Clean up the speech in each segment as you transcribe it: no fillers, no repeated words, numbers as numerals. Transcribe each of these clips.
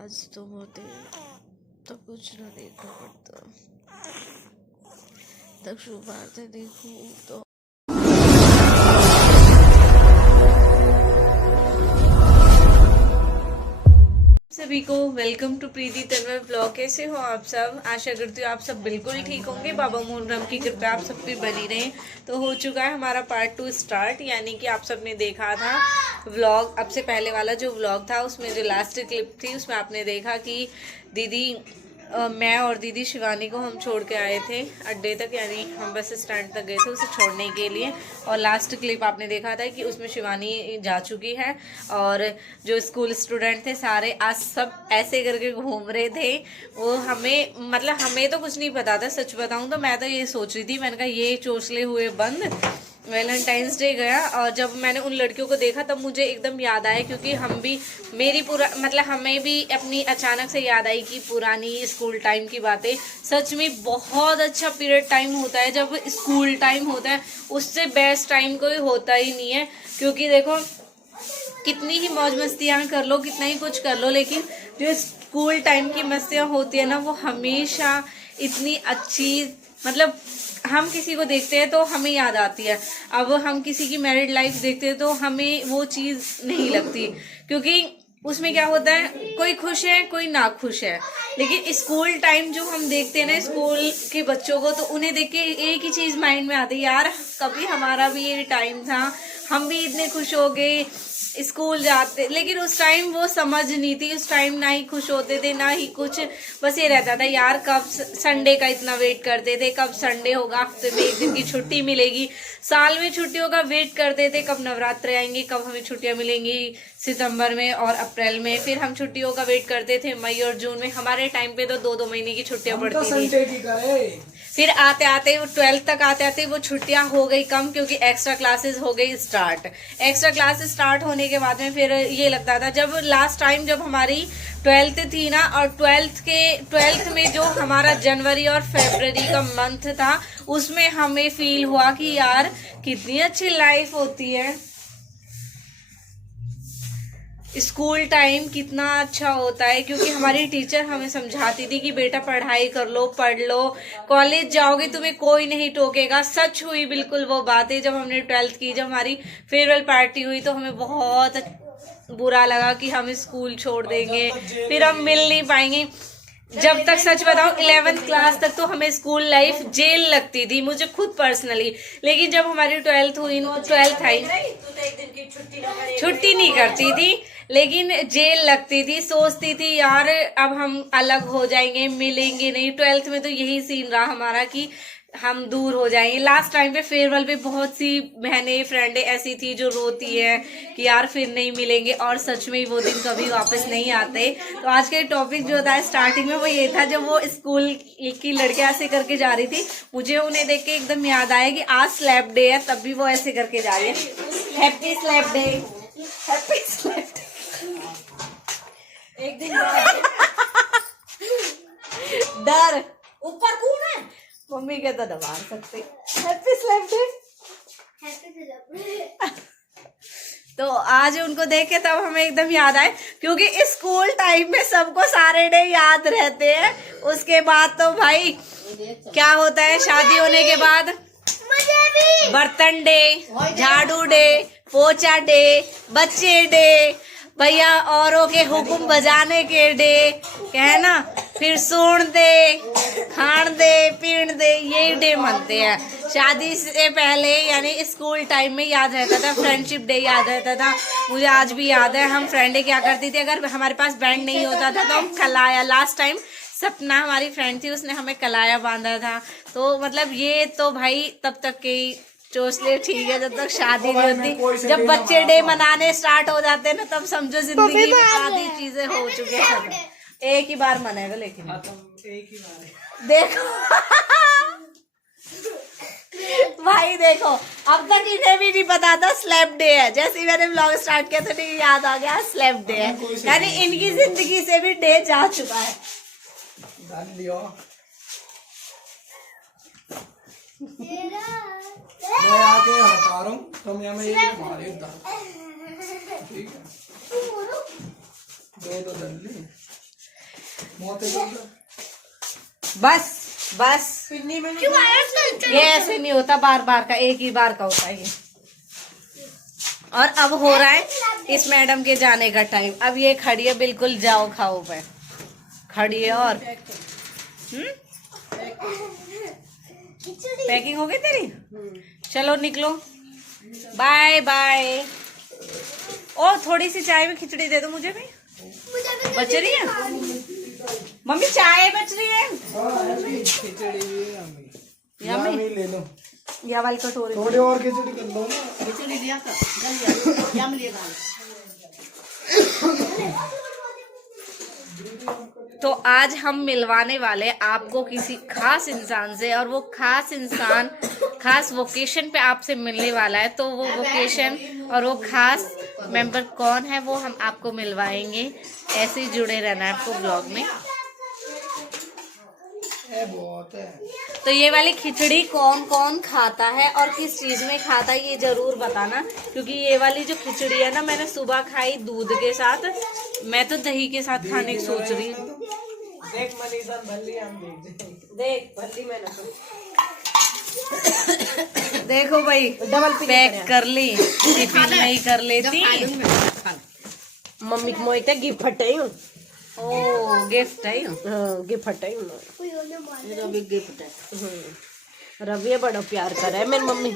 आज तो होते तो कुछ ना देखना पड़ता। दक्षु भारती देखूं तो सभी को welcome to Preeti Tanwar blog. कैसे हो आप सब? आशा करती हूँ आप सब बिल्कुल ठीक होंगे। बाबा मोहनराम की कृपा आप सब पे बनी रहे। तो हो चुका है हमारा पार्ट 2 स्टार्ट, यानी कि आप सब ने देखा था व्लॉग। अब से पहले वाला जो व्लॉग था उसमें जो लास्ट क्लिप थी उसमें आपने देखा कि दीदी मैं और दीदी शिवानी को हम छोड़ के आए थे अड्डे तक, यानी हम बस स्टैंड तक गए थे उसे छोड़ने के लिए। और लास्ट क्लिप आपने देखा था कि उसमें शिवानी जा चुकी है और जो स्कूल स्टूडेंट थे सारे आज सब ऐसे करके घूम रहे थे। वो हमें मतलब हमें तो कुछ नहीं पता था, सच बताऊं तो मैं तो ये सोच रही थी, मैंने कहा ये चोचले हुए बंद। वैलेंटाइंस डे गया और जब मैंने उन लड़कियों को देखा तब मुझे एकदम याद आया, क्योंकि हम भी हमें भी अपनी अचानक से याद आई कि पुरानी स्कूल टाइम की बातें। सच में बहुत अच्छा पीरियड टाइम होता है जब स्कूल टाइम होता है, उससे बेस्ट टाइम कोई होता ही नहीं है। क्योंकि देखो कितनी ही मौज मस्तियाँ कर लो, कितना ही कुछ कर लो, लेकिन जो स्कूल टाइम की मस्तियाँ होती है ना वो हमेशा इतनी अच्छी, मतलब हम किसी को देखते हैं तो हमें याद आती है। अब हम किसी की मैरिड लाइफ देखते हैं तो हमें वो चीज़ नहीं लगती, क्योंकि उसमें क्या होता है कोई खुश है कोई ना खुश है। लेकिन स्कूल टाइम जो हम देखते हैं ना स्कूल के बच्चों को, तो उन्हें देख के एक ही चीज़ माइंड में आती है, यार कभी हमारा भी ये टाइम था, हम भी इतने खुश हो गए स्कूल जाते। लेकिन उस टाइम वो समझ नहीं थी, उस टाइम ना ही खुश होते थे ना ही कुछ, बस ये रहता था यार कब संडे का इतना वेट करते थे, कब संडे होगा, हफ्ते में एक दिन की छुट्टी मिलेगी। साल में छुट्टियों का वेट करते थे, कब नवरात्रे आएंगे, कब हमें छुट्टियां मिलेंगी सितंबर में और अप्रैल में। फिर हम छुट्टियों का वेट करते थे मई और जून में। हमारे टाइम पे तो 2-2 महीने की छुट्टियां पड़ती थी। फिर आते आते वो 12th तक आते आते वो छुट्टियां हो गई कम, क्योंकि एक्स्ट्रा क्लासेस हो गई स्टार्ट। एक्स्ट्रा क्लासेस स्टार्ट होने के बाद में फिर ये लगता था, जब लास्ट टाइम जब हमारी 12th थी ना, और 12th में जो हमारा जनवरी और फरवरी का मंथ था उसमें हमें फील हुआ कि यार कितनी अच्छी लाइफ होती है, स्कूल टाइम कितना अच्छा होता है। क्योंकि हमारी टीचर हमें समझाती थी कि बेटा पढ़ाई कर लो, पढ़ लो, कॉलेज जाओगे तुम्हें कोई नहीं टोकेगा। सच हुई बिल्कुल वो बातें। जब हमने 12th की, जब हमारी फेयरवेल पार्टी हुई तो हमें बहुत बुरा लगा कि हम स्कूल छोड़ देंगे, फिर हम मिल नहीं पाएंगे। जब तक सच बताऊं 11th क्लास तक तो हमें स्कूल लाइफ जेल लगती थी मुझे खुद पर्सनली। लेकिन जब हमारी 12th आई, छुट्टी नहीं करती थी लेकिन जेल लगती थी। सोचती थी यार अब हम अलग हो जाएंगे, मिलेंगे नहीं। 12th में तो यही सीन रहा हमारा कि हम दूर हो जाएंगे। लास्ट टाइम पे फेयरवेल पे बहुत सी बहनें फ्रेंडें ऐसी थी जो रोती है कि यार फिर नहीं मिलेंगे, और सच में वो दिन कभी वापस नहीं आते। तो आज का टॉपिक जो था स्टार्टिंग में वो ये था, जब वो स्कूल की लड़कियां ऐसे करके जा रही थी, मुझे उन्हें देख के एकदम याद आया कि आज स्लैप डे है, तब भी वो ऐसे करके जा रही है। Happy slap day, happy slap day. एक दिन डर ऊपर कौन है, मम्मी के तो दबा सकते। Happy slap day. तो आज उनको देखे तब हमें एकदम याद आए, क्योंकि स्कूल टाइम में सबको सारे डे याद रहते हैं। उसके बाद तो भाई क्या होता है, शादी होने के बाद बर्तन डे, झाड़ू डे, पोछा डे, बच्चे डे, भैया औरों के हुक्म बजाने के डे, क्या है ना, फिर सोण दे, खाण दे, पीण दे, यही डे मनते हैं। शादी से पहले यानी स्कूल टाइम में याद रहता था, फ्रेंडशिप डे याद रहता था। मुझे आज भी याद है हम फ्रेंडें क्या करती थी, अगर हमारे पास बैंड नहीं होता था तो हम कलाया, लास्ट टाइम सपना हमारी फ्रेंड थी उसने हमें कलाया बांधा था। तो मतलब ये तो भाई तब तक के चोचले ठीक है, जब तक शादी नहीं होती। जब बच्चे डे मनाने स्टार्ट हो जाते हैं ना, तब समझो जिंदगी में आधी चीजें हो चुकी है। एक ही बार मनेगा, लेकिन एक ही बार देखो भाई देखो अब तक इन्हें भी नहीं पता था स्लैप डे है। जैसे ही मैंने व्लॉग स्टार्ट किया तो नहीं याद आ गया स्लैप डे है, यानी इनकी जिंदगी से भी डे जा चुका है। मैं आके हटा रहा हूँ, तुम यहाँ में ये मारे ठीक है, दे दो जल्दी। मोते को बस बस, पिन्नी में ये ऐसे नहीं होता, बार बार का, एक ही बार का होता है ये। और अब हो रहा है इस मैडम के जाने का टाइम। अब ये खड़ी है बिल्कुल, जाओ खाओ पे खड़ी है। और पैकिंग हो गई तेरी? चलो निकलो, बाय बाय। ओ थोड़ी सी चाय में खिचड़ी दे दो मुझे भी, बच रही है मम्मी, चाय बच रही है। खिचड़ी भी है यम्मी। यम्मी ले लो, या वाली कटोरी थोड़ी और खिचड़ी कर लो ना। खिचड़ी लिया कर, जल्दी यम लिए दाल। तो आज हम मिलवाने वाले आपको किसी खास इंसान से, और वो खास इंसान खास वोकेशन पे आपसे मिलने वाला है। तो वो वोकेशन और वो खास मेंबर कौन है वो हम आपको मिलवाएंगे। ऐसे ही जुड़े रहना है आपको ब्लॉग में। ये बहुत है। तो ये वाली खिचड़ी कौन कौन खाता है और किस चीज में खाता है ये जरूर बताना, क्योंकि ये वाली जो खिचड़ी है ना, मैंने सुबह खाई दूध के साथ, मैं तो दही के साथ खाने की सोच रही हूँ। देख मनीषा भल्ली हम देख भल्ली मैंने तो देखो भाई, डबल पैक कर ली, टिफिन में ही कर लेती। मम्मी को मोइते गिफ्ट है। ओ गिफ्ट है। हाँ गिफ्ट है, रवि गिफ्ट है। रवि बड़ा प्यार कर है मेरी मम्मी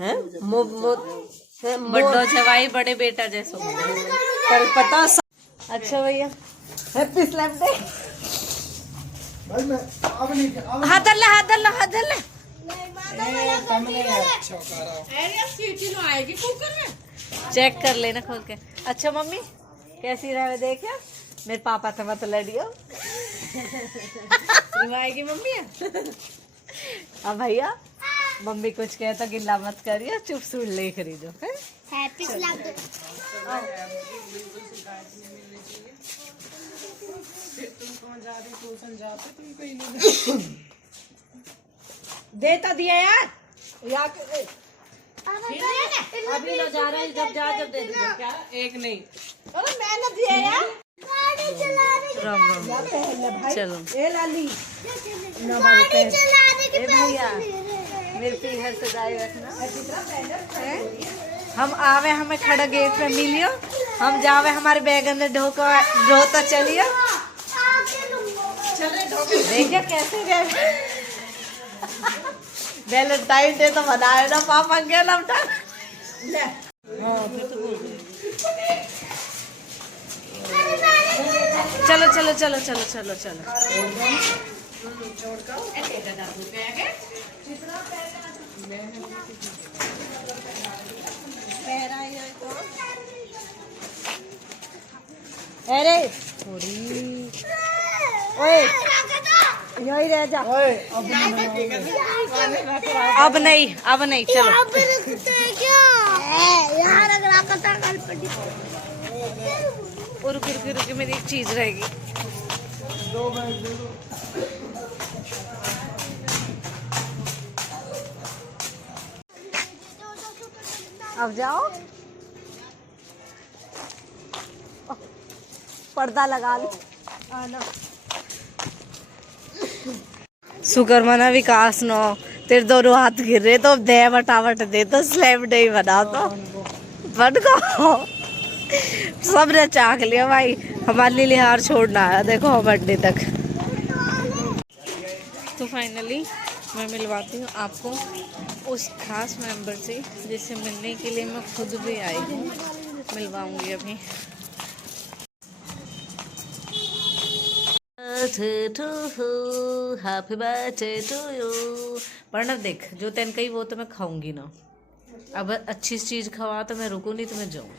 है। बड्डो छवाई बड़े बेटा जैसो। पर पता। अच्छा भैया, हैप्पी स्लैप डे। भाई मैं अब नहीं, अब हाथ धर ले, हाथ धर ले, हाथ धर ले। कम नहीं है। अच्छा करा आएगी कुकर में। चेक कर लेना खोल के। अच्छा मम्मी कैसी रहे देखिए, मेरे पापा से मत लड़ियो। आएगी मम्मी। अब भैया मम्मी कुछ कहे तो गिल्ला मत करियो, चुप सुन ले खरीदो। Happy slap day. देता दिया यार या अभी ना जा रहा है, जब जा जब दे दीजिए। क्या एक नहीं। अरे मैंने दिया यार। गाड़ी चलाने राम राम। भाई चलो ए लाली गाड़ी चलाने के ए भैया, मेरे पीहर से गाय रखना। हम आवे हमें खड़ा गेट पे मिलियो, हम जावे हमारे बैगन में ढोता चलियो। देखिए कैसे गए। वैलेंटाइन डे तो मनाए ना पापा के लमटा। हाँ फिर तो बोल रही। चलो चलो चलो चलो चलो चलो। अरे ओए यही रह जा। ओए अब नहीं, अब नहीं, चलो। यहाँ पे रखते हैं क्या? यहाँ रख रखा था कल पटी। रुक रुक रुक, मेरी एक चीज रहेगी। दो बैग दे दो। अब जाओ, पर्दा लगा लो। शुक्र मना विकास नो, तेरे दोनों हाथ गिर रहे तो दे बटावट दे तो स्लैब डे बना तो बट को सब ने चाक लिया भाई। हमारे लिए लिहार छोड़ना है, देखो हम अड्डे तक। तो फाइनली मैं मिलवाती हूँ आपको उस खास मेंबर से जिससे मिलने के लिए मैं खुद भी आई हूँ। मिलवाऊंगी अभी। Happy birthday to you. Pranav देख, जो तेन कही वो तो मैं खाऊंगी ना। अब अच्छी चीज खवा तो मैं रुकू नहीं, तो मैं जाऊँ।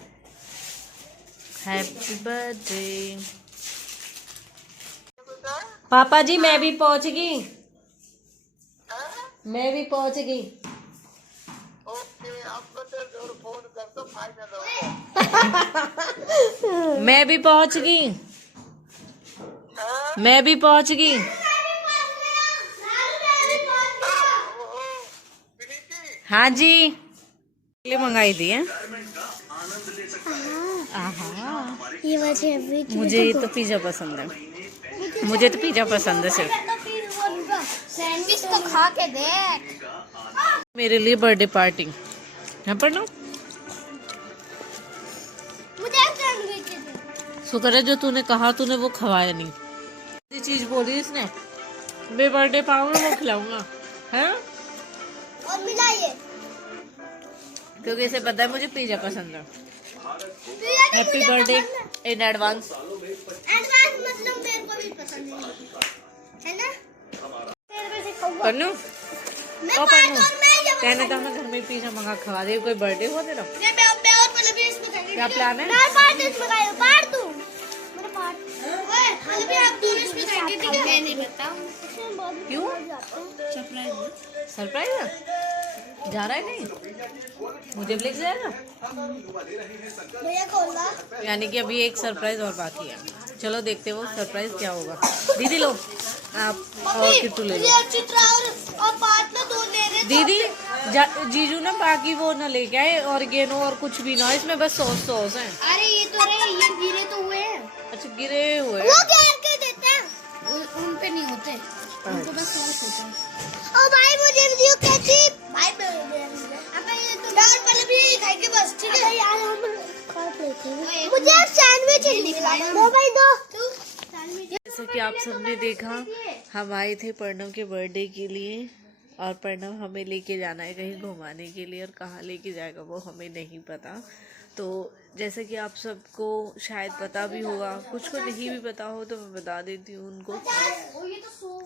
हैप्पी बर्थडे पापा जी। मैं भी पहुंच गई, मैं भी पहुंच गई। मैं भी पहुंच गई, मैं भी पहुंच गई। हाँ जी। लिए मंगाई दी है। ये वजह भी मुझे तो पिज्जा पसंद है, मुझे तो पिज्जा पसंद है सिर्फ। सैंडविच तो खा के देख। मेरे लिए बर्थडे पार्टी यहाँ पर ना, मुझे सैंडविच दे। शुक्र है जो तूने कहा तूने वो खवाया नहीं। ये चीज बोली इसने, मैं बर्थडे पाऊंगा वो खिलाऊंगा है, और मिलाइए क्योंकि इसे पता है मुझे पिज्जा पसंद है। Happy birthday in advance. Advance मतलब मेरे को भी पसंद है ना। पन्नू मैं ओ पार्ट पन्नू, और मैं ये कहने तो हमें घर में पिज्जा मंगा खवा दे, कोई बर्थडे हो तेरा? मैं और पहले भी इसमें खाएंगे। क्या प्लान है? मैं पार्ट इसमें खाएगा, पार्ट तू मेरा पार्ट। ओए पहले भी आप दोनों इसमें खाएंगे, ठीक है? मैं नहीं बताऊं क्यों? सरप्राइज है? जा रहा है नहीं? मुझे भी लेके जाएगा? भैया खोलना। यानी कि अभी एक सरप्राइज और बाकी है। चलो देखते हो सरप्राइज क्या होगा। दीदी लो आप और किट्टू ले लो। ये चित्रा और पार्ट में दो ले रहे। दीदी जीजू ना बाकी वो ना लेके आए ऑर्गेनो और कुछ भी ना, इसमें बस सॉस है। अरे ये तो रहे, ये गिरे तो हुए हैं। अच्छा गिरे हुए वो गिर के देते हैं, उन पे नहीं होते, उनको बस सॉस होता है। ओ भाई मुझे भी दियो केचप। भाई अबे ये तो और पहले भी यही खाएंगे बस, ठीक है यार। हम खा लेते हैं। मुझे अब सैंडविच ही खिलाना। दो भाई दो। तू सैंडविच। जैसा कि आप सबने देखा, हम आए थे प्रणव के बर्थडे के लिए और प्रणव हमें लेके जाना है कहीं घुमाने के लिए, और कहाँ लेके जाएगा वो हमें नहीं पता। तो जैसे कि आप सबको शायद पता भी होगा, कुछ को नहीं भी पता हो तो मैं बता देती हूँ उनको।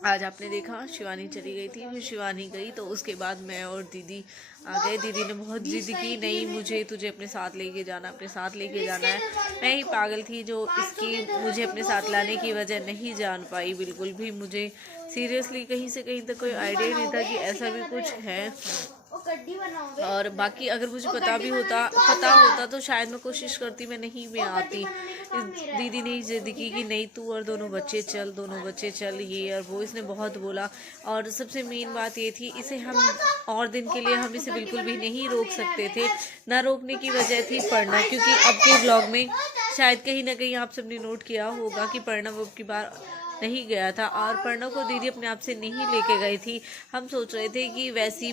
आज आपने देखा शिवानी चली गई थी, फिर शिवानी गई तो उसके बाद मैं और दीदी आ गए। दीदी ने बहुत जिद की, नहीं मुझे तुझे अपने साथ लेके जाना, अपने साथ लेके जाना है। मैं ही पागल थी जो इसकी मुझे अपने साथ लाने की वजह नहीं जान पाई बिल्कुल भी। मुझे सीरियसली कहीं से कहीं तक कोई आइडिया नहीं था कि ऐसा भी कुछ है। और बाकी अगर मुझे पता होता तो शायद मैं कोशिश करती, मैं नहीं में आती। दीदी ने जिद की कि नहीं तू और दोनों बच्चे चल, ये और वो इसने बहुत बोला। और सबसे मेन बात ये थी, इसे हम और दिन के लिए हम इसे बिल्कुल भी नहीं रोक सकते थे। ना रोकने की वजह थी पढ़ना, क्योंकि अब के ब्लॉग में शायद कहीं ना कहीं आप सबने नोट किया होगा कि प्रणव अब की बार नहीं गया था और प्रणव को दीदी अपने आप से नहीं लेके गई थी। हम सोच रहे थे कि वैसी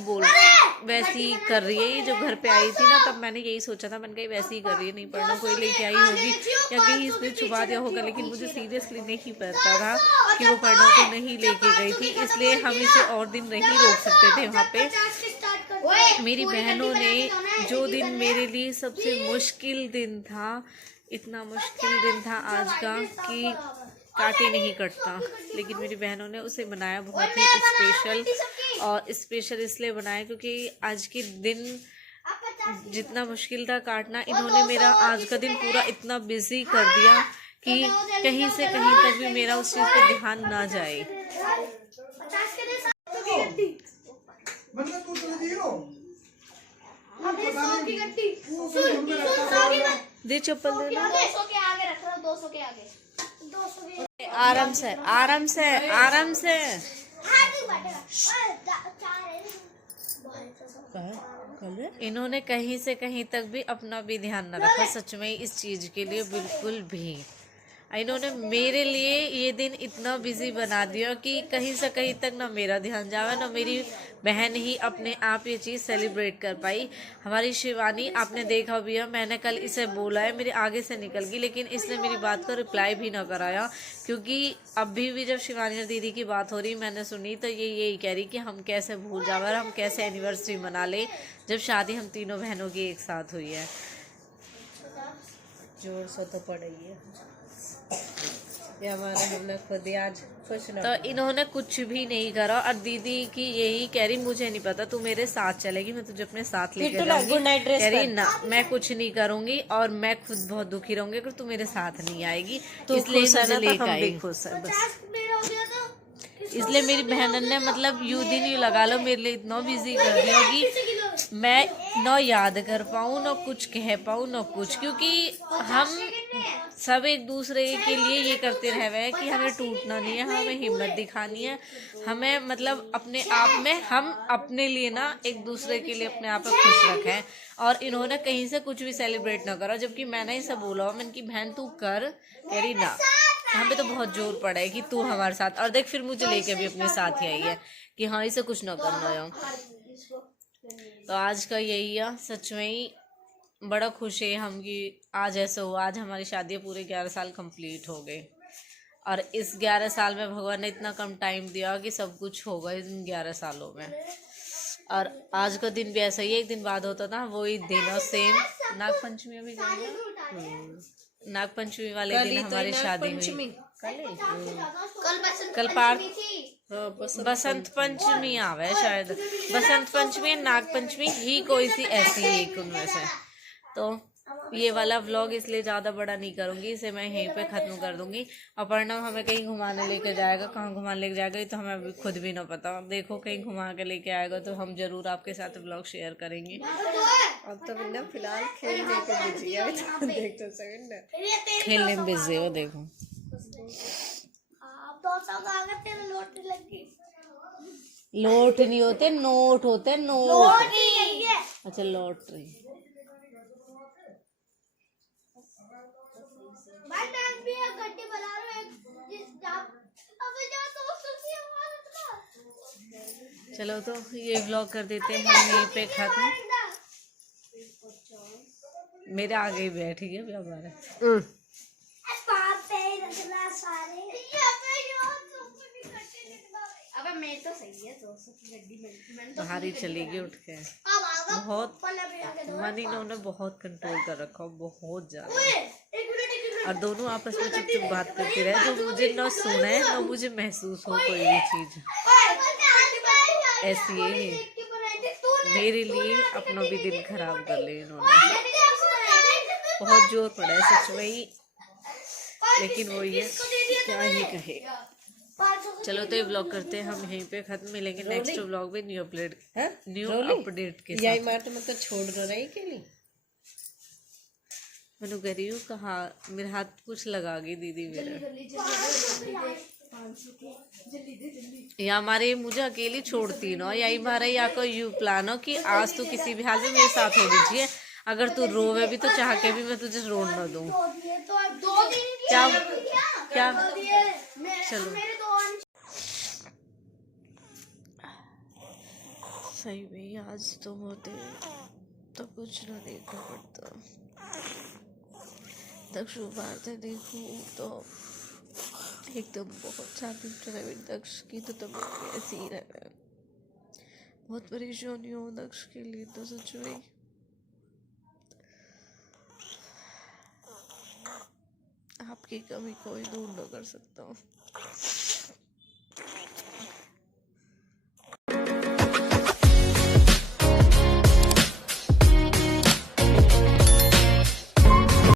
कर रही है ये, जो घर पे आई थी ना तब मैंने यही सोचा था, मैंने कही वैसे ही कर रही है, नहीं प्रणव को ही लेके आई होगी या कहीं इसने छुपा दिया होगा। लेकिन मुझे सीरियसली नहीं पता था कि वो प्रणव को नहीं लेके गई थी, इसलिए हम इसे और दिन नहीं रोक सकते थे वहाँ पे। मेरी बहनों ने जो दिन मेरे लिए सबसे मुश्किल दिन था, इतना मुश्किल दिन था आज का कि काटे नहीं कटता, लेकिन मेरी बहनों ने उसे बनाया बहुत ही स्पेशल। और स्पेशल इसलिए बनाया क्योंकि आज के दिन जितना मुश्किल था काटना, इन्होंने मेरा आज का दिन पूरा इतना बिजी कर दिया कि कहीं से कहीं तक भी मेरा उस चीज़ पर ध्यान ना जाए। दे चप्पल देना। 200 के आगे रख रहा हूं, 200 के आगे। आराम से आराम से आराम से। इन्होंने कहीं से कहीं तक भी अपना भी ध्यान न रखा, सच में इस चीज के लिए बिल्कुल भी। इन्होंने मेरे लिए ये दिन इतना बिजी बना दिया कि कहीं से कहीं तक ना मेरा ध्यान जावे ना मेरी बहन ही अपने आप ये चीज़ सेलिब्रेट कर पाई। हमारी शिवानी आपने देखा भी है, मैंने कल इसे बोला है, मेरे आगे से निकल गई, लेकिन इसने मेरी बात को रिप्लाई भी ना कराया। क्योंकि अभी भी जब शिवानी और दीदी की बात हो रही मैंने सुनी तो ये यही कह रही कि हम कैसे भूल जावे और हम कैसे एनिवर्सरी मना ले जब शादी हम तीनों बहनों की एक साथ हुई है। जोर से तो पड़ी है ये हमारे, हमने खुद ही आज कुछ ना, तो इन्होंने कुछ भी नहीं करा। और दीदी की यही कह रही मुझे नहीं पता, तू मेरे साथ चलेगी, मैं तुझे अपने साथ लेकर जाऊंगी। कह रही ना मैं कुछ नहीं करूंगी और मैं खुद बहुत दुखी रहूंगी अगर तू मेरे साथ नहीं आएगी, इसलिए मुझे लेकर आई। इसलिए मेरी बहन ने मतलब यूं दिन ही लगा लो मेरे लिए इतना बिजी कर दिया कि मैं ना याद कर पाऊँ ना कुछ कह पाऊँ ना कुछ, क्योंकि हम सब एक दूसरे के लिए ये करते रह गए कि हमें टूटना नहीं है, हमें हिम्मत दिखानी है, हमें मतलब अपने आप में हम अपने लिए ना एक दूसरे के लिए अपने आप में खुश रखें। और इन्होंने कहीं से कुछ भी सेलिब्रेट ना करा, जबकि मैंने ही सब बोला, मैंने की बहन तू कर, कह रही ना, हमें तो बहुत जोर पड़ा है कि तू हमारे साथ। और देख फिर मुझे लेके भी अपने साथ ही आई है कि हाँ इसे कुछ ना करना हो। तो आज का यही है, सच में ही बड़ा खुश है हम कि आज ऐसा हुआ, आज हमारी शादी पूरे 11 साल कंप्लीट हो गए। और इस 11 साल में भगवान ने इतना कम टाइम दिया कि सब कुछ होगा इन 11 सालों में। और आज का दिन भी ऐसा ही, एक दिन बाद होता था वही दिन, और सेम नागपंचमी अभी नागपंचमी वाले दिन हमारी शादी हुई। कल पार बसंत पंचमी आवे शायद, बसंत पंचमी नाग पंचमी ही कोई सी ऐसी एक उनमें से। तो ये वाला व्लॉग इसलिए ज़्यादा बड़ा नहीं करूँगी, इसे मैं यहीं पे ख़त्म कर दूँगी। अपर्णव हमें कहीं घुमाने लेके जाएगा, कहाँ घुमाने लेके जाएगा ये तो हमें अभी खुद भी ना पता। देखो कहीं घुमा के लेके आएगा तो हम ज़रूर आपके साथ व्लॉग शेयर करेंगे। अब तो बिना फिलहाल खेलने के बिजी है, देख तो सेकंड खेलने में बिजी हो, देखो लोट नहीं होते, नोट होते, नोट। अच्छा लॉटरी। चलो तो ये व्लॉग कर देते हैं हम यहीं पे खत्म। मेरे आगे ही बैठी है हमारे। बाहर ही चलेगी उठ के। बहुत मन इन्होंने बहुत कंट्रोल कर रखा, बहुत ज्यादा। और दोनों आपस में चुप चुप बात करते रहे, जो मुझे ना सुने ना मुझे महसूस हो कोई भी चीज। ऐसी है मेरे लिए अपना भी दिन खराब कर ले इन्होंने, बहुत जोर पड़ा है सच में ही, लेकिन वो ये क्या ही कहे। चलो तो ये व्लॉग करते हैं हम यहीं पे खत्म, मिलेंगे नेक्स्ट व्लॉग में न्यू अपडेट के यही साथ। मार्ट में तो छोड़ दो रही के लिए मैंने कह रही हूँ कहा मेरे हाथ कुछ लगा गई दीदी मेरे, या हमारे मुझे अकेली छोड़ती ना, या हमारा या कोई यू प्लान हो कि आज तू किसी भी हाल में मेरे साथ हो दीजिए, अगर तू रोवे भी तो चाह के भी मैं तुझे रोन ना दूँ। क्या चलो सही में आज तो होते तो कुछ ना देखना पड़ता। दक्ष उबारते देखूं तो एकदम बहुत शादी दक्ष की तो तबीयत ऐसी ही रहे, बहुत परेशानी हो दक्ष के लिए तो सच में। आपकी कमी कोई दूर न कर सकता हूँ।